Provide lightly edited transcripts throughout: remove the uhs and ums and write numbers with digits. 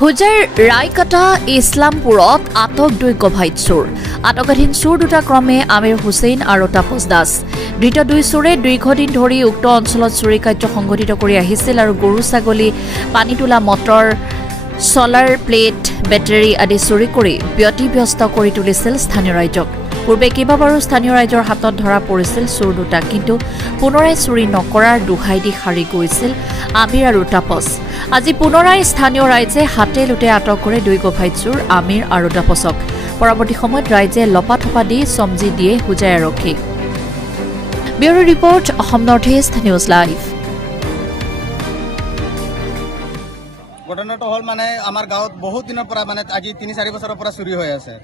হুজাৰ ৰায়কাটা ইছলামপুৰত আটক 2 গভাইত চোৰ আটকাধীন চোৰ দুটা ক্ৰমে আমিৰ হুছেইন আৰু তাপস দাস ধৃত 2 চোৰে দীৰ্ঘদিন ধৰি উক্ত অঞ্চলত চুৰি কাৰ্য সংঘটিত কৰি আহিছিল আৰু গৰু ছাগলী পানী তোলা মটৰ সোলাৰ প্লেট বেটাৰী আদি চুৰি কৰি ব্যতিব্যস্ত কৰি তুলিছিল স্থানীয় ৰাইজক পূৰ্বে কেইবাবাৰো স্থানীয় ৰাইজৰ হাতত ধৰা পৰিছিল চোৰ দুটা কিন্তু পুনৰাই চুৰি নকৰাৰ দুহাই দি হাৰি গৈছিল আমিৰ আৰু তাপস আজি পুনৰাই স্থানীয় ৰাইজে হাতে লুটে আটক কৰে 2 গভাইত চোৰ আমিৰ আৰু তাপসক পৰৱৰ্তী সময়ত ৰাইজে লপাথপা দি সমজি দিয়ে হুজাই আৰক্ষীক bureau report Assam north east news live ঘটনাটো হল মানে আমাৰ গাঁৱত বহুত দিনৰ পৰা মানে আজি 3-4 বছৰৰ পৰা চুৰি হৈ আছে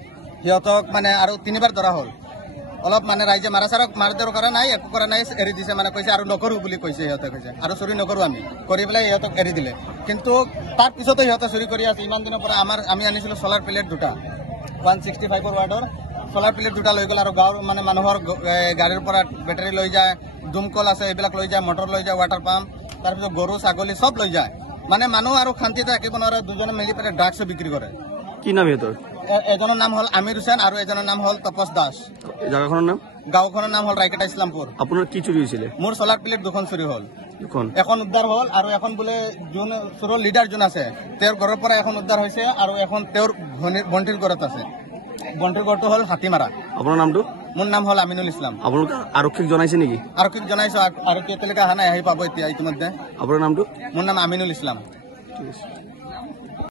সিহঁতক মানে আৰু 3বাৰ ধৰা হল অলপ মানে ৰাইজে মাৰাচাৰক মাৰধৰ কৰা নাই একো কৰা নাই এৰি দিছে মানে কৈছে আৰু নকৰো বুলি কৈছে সিহঁতে কৈছে আৰু চুৰি নকৰো আমি কৰি পেলাই সিহঁতক এৰি দিলে কিন্তু তাৰ পিছতো সিহঁতে চুৰি কৰি আছে ইমান দিনৰ পৰা আমি আনিছিলো সোলাৰ প্লেট দুটা 165 ৱাৰ্ডৰ সোলাৰ প্লেট দুটা লৈ গ'ল আৰু গাঁৱৰ মানে মানুহৰ গাড়ীৰ পৰা বেটাৰী লৈ যায় দুমকল আছে এইবিলাক লৈ যায় মটৰ লৈ যায় ৱাটাৰ পাম্প তাৰপিছত গৰু ছাগলী সব লৈ যায় মানে মানুহ আৰু শান্তিতে ৰাখিব নোৱাৰে দুজনে মিলি পেলাই ড্ৰাগছ বিক্ৰী কৰে কি নাম এতৰ এজনৰ নাম হল আমিৰ হুছেইন আৰু এজনৰ নাম হল তপস দাস জাগাখনৰ নাম গাঁওখনৰ নাম হল ৰায়কাটা ইছলামপুৰ আপোনাৰ কি চুৰি হৈছিল মোৰ সোলাৰ প্লেট দুখন চুৰি হল এখন উদ্ধাৰ হল আৰু এখন বোলে যোন চোৰৰ লিডাৰ যোন আছে তেওঁৰ ঘৰৰ পৰা এখন উদ্ধাৰ হৈছে আৰু এখন তেওঁৰ ভণ্টিৰ ঘৰত আছে ভণ্টিৰ ঘৰটো হল হাতীমাৰা আপোনাৰ নামটো মোৰ নাম হল আমিনুল ইছলাম আপোনাক আৰক্ষীক জনাইছে নেকি আৰক্ষীক জনাইছো আৰক্ষী এতিয়ালৈকে অহা নাই আহি পাব এতিয়া ইতিমধ্যে আপোনাৰ নামটো মোৰ নাম আমিনুল ইছলাম ঠিক আছে